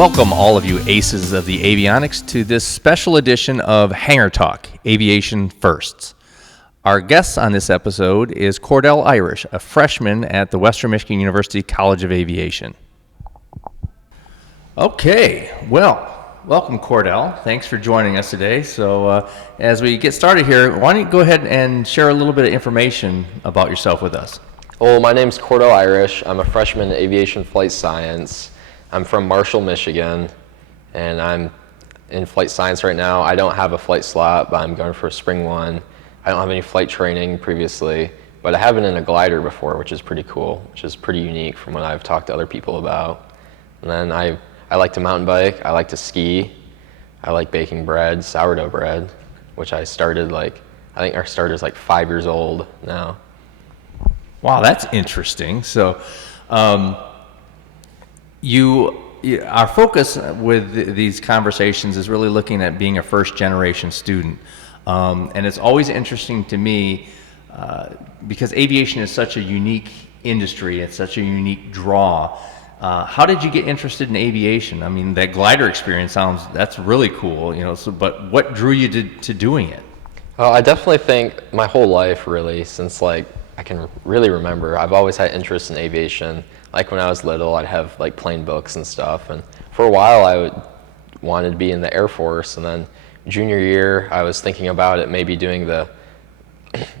Welcome all of you aces of the avionics to this special edition of Hangar Talk, Aviation Firsts. Our guest on this episode is Kordell Irish, a freshman at the Western Michigan University College of Aviation. Okay, well, welcome Kordell. Thanks for joining us today. So as we get started here, why don't you go ahead and share a little bit of information about yourself with us? Well, my name's Kordell Irish. I'm a freshman in aviation flight science. I'm from Marshall, Michigan, and I'm in flight science right now. I don't have a flight slot, but I'm going for a spring one. I don't have any flight training previously, but I have been in a glider before, which is pretty cool, which is pretty unique from what I've talked to other people about. And then I like to mountain bike, I like to ski, I like baking bread, sourdough bread, which I started I think our starter is 5 years old now. Wow, that's interesting. So, our focus with these conversations is really looking at being a first-generation student, and it's always interesting to me because aviation is such a unique industry. It's such a unique draw. How did you get interested in aviation? I mean, that glider experience that's really cool, you know. So, but what drew you to doing it? I definitely think my whole life, really, since I can really remember, I've always had interest in aviation. Like when I was little, I'd have plane books and stuff, and for a while I wanted to be in the Air Force, and then junior year I was thinking about it, maybe doing the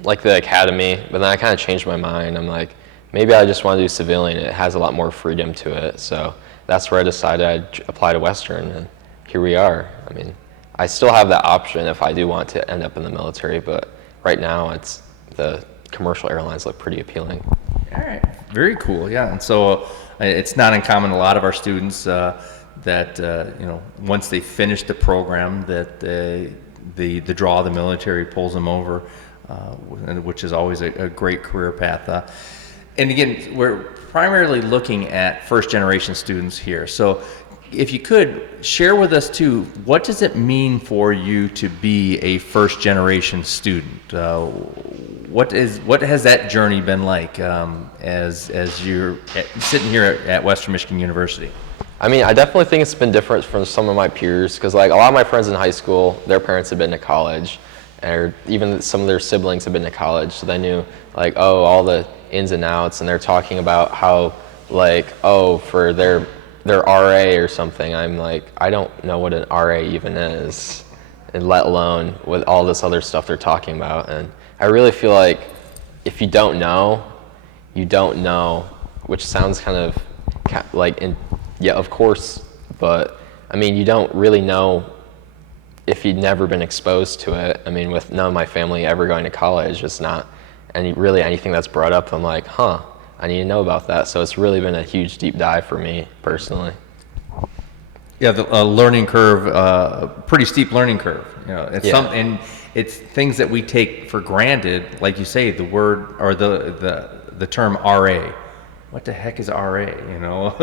academy, but then I kind of changed my mind. I'm like, maybe I just want to do civilian. It has a lot more freedom to it, so that's where I decided I'd apply to Western, and here we are. I mean, I still have that option if I do want to end up in the military, but right now the commercial airlines look pretty appealing. All right, very cool. Yeah, and so it's not uncommon. A lot of our students that once they finish the program, that the draw of the military pulls them over, which is always a great career path. And again, we're primarily looking at first-generation students here. So, if you could share with us too, what does it mean for you to be a first-generation student? What has that journey been like as you're sitting here at Western Michigan University? I mean, I definitely think it's been different from some of my peers, because a lot of my friends in high school, their parents have been to college, or even some of their siblings have been to college, so they knew all the ins and outs, and they're talking about how for their RA or something. I'm like, I don't know what an RA even is, and let alone with all this other stuff they're talking about. And I really feel like if you don't know, you don't know, which sounds kind of yeah, of course, but I mean, you don't really know if you've never been exposed to it. I mean, with none of my family ever going to college, it's not anything that's brought up. I'm like, I need to know about that. So it's really been a huge deep dive for me personally. Yeah, the learning curve, pretty steep learning curve. You know, it's and it's things that we take for granted, like you say, the word or the term RA. What the heck is RA? You know,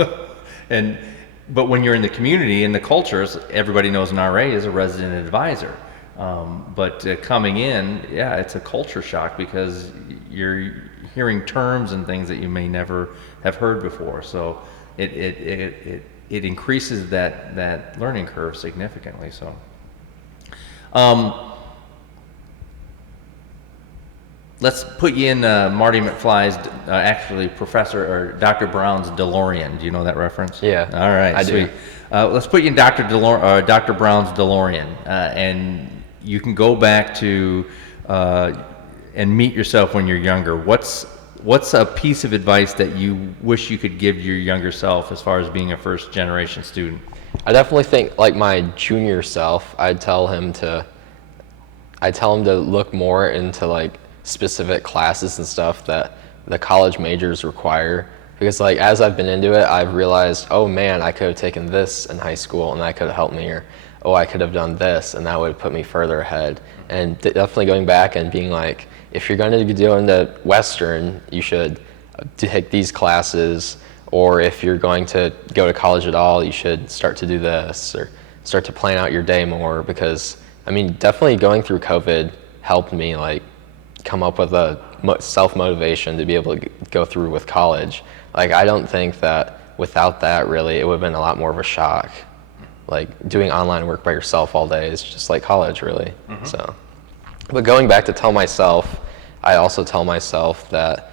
but when you're in the community, in the cultures, everybody knows an RA is a resident advisor. But coming in, it's a culture shock because you're hearing terms and things that you may never have heard before. So it increases that learning curve significantly. So, let's put you in Marty McFly's, actually Professor or Dr. Brown's DeLorean. Do you know that reference? Yeah. All right. I sweet. do. Let's put you in Dr. Brown's DeLorean, and you can go back to and meet yourself when you're younger. What's a piece of advice that you wish you could give your younger self as far as being a first generation student? I definitely think my junior self, I'd tell him to look more into specific classes and stuff that the college majors require, because as I've been into it, I've realized, oh man, I could have taken this in high school and that could have helped me, or I could have done this and that would have put me further ahead. And definitely going back and being if you're going to go into Western, you should take these classes, or if you're going to go to college at all, you should start to do this, or start to plan out your day more, because I mean, definitely going through COVID helped me come up with a self-motivation to be able to go through with college. I don't think that without that, really, it would have been a lot more of a shock. like doing online work by yourself all day is just like college, really. So, but going back to tell myself, I also tell myself that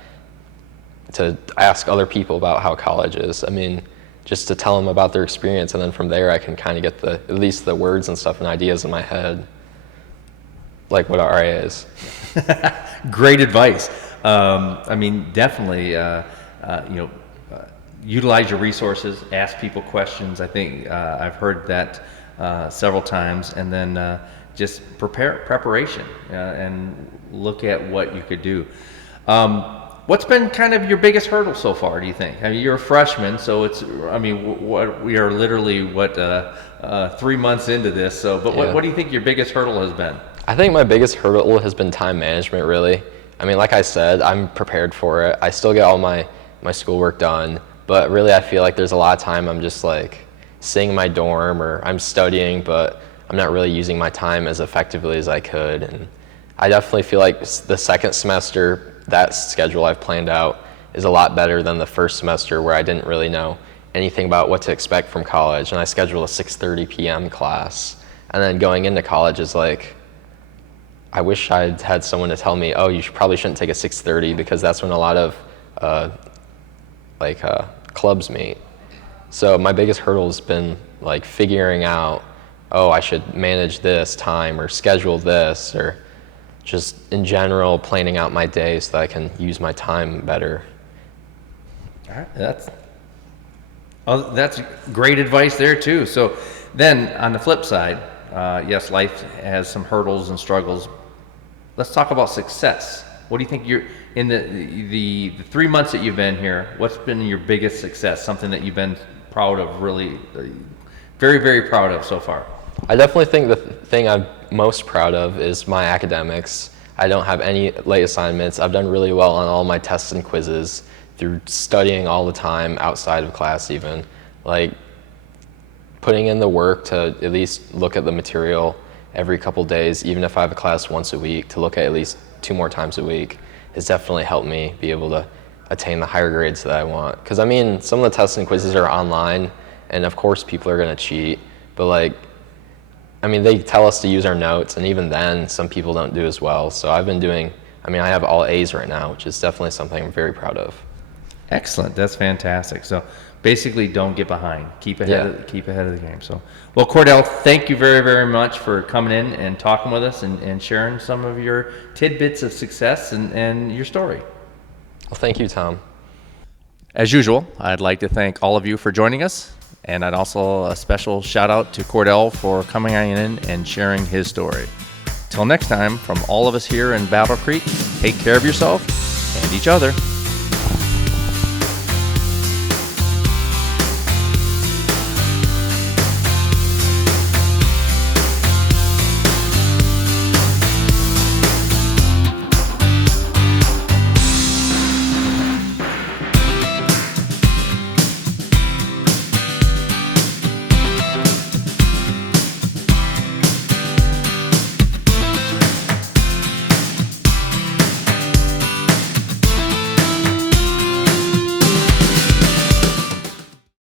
to ask other people about how college is. I mean, just to tell them about their experience, and then from there I can kind of get at least the words and stuff and ideas in my head, like what RA is. Great advice. I mean, definitely, utilize your resources, ask people questions. I think I've heard that several times, and then just preparation and look at what you could do. What's been kind of your biggest hurdle so far, do you think? I mean, you're a freshman, so we are literally 3 months into this. So, but what do you think your biggest hurdle has been? I think my biggest hurdle has been time management, really. I mean, like I said, I'm prepared for it. I still get all my schoolwork done, but really I feel like there's a lot of time I'm just like sitting in my dorm or I'm studying, but I'm not really using my time as effectively as I could. And I definitely feel like the second semester, that schedule I've planned out is a lot better than the first semester where I didn't really know anything about what to expect from college. And I scheduled a 6:30 p.m. class. And then going into college is like, I wish I'd had someone to tell me, oh, you probably shouldn't take a 6:30 because that's when a lot of clubs meet. So my biggest hurdle has been like figuring out, oh, I should manage this time or schedule this, or just in general planning out my day so that I can use my time better. All right, that's great advice there too. So then on the flip side, yes, life has some hurdles and struggles. Let's talk about success. What do you think you're in the 3 months that you've been here? What's been your biggest success? Something that you've been proud of, really, very, very proud of so far? I definitely think the thing I'm most proud of is my academics. I don't have any late assignments. I've done really well on all my tests and quizzes through studying all the time outside of class even. Like putting in the work to at least look at the material every couple days, even if I have a class once a week, to look at least 2 more times a week has definitely helped me be able to attain the higher grades that I want. Because I mean, some of the tests and quizzes are online, and of course people are going to cheat, but like, I mean, they tell us to use our notes, and even then, some people don't do as well. So I have all A's right now, which is definitely something I'm very proud of. Excellent. That's fantastic. So basically, don't get behind. Keep ahead of the game. So, well, Kordell, thank you very, very much for coming in and talking with us and sharing some of your tidbits of success and your story. Well, thank you, Tom. As usual, I'd like to thank all of you for joining us. And I'd also a special shout out to Kordell for coming in and sharing his story. Till next time, from all of us here in Battle Creek, take care of yourself and each other.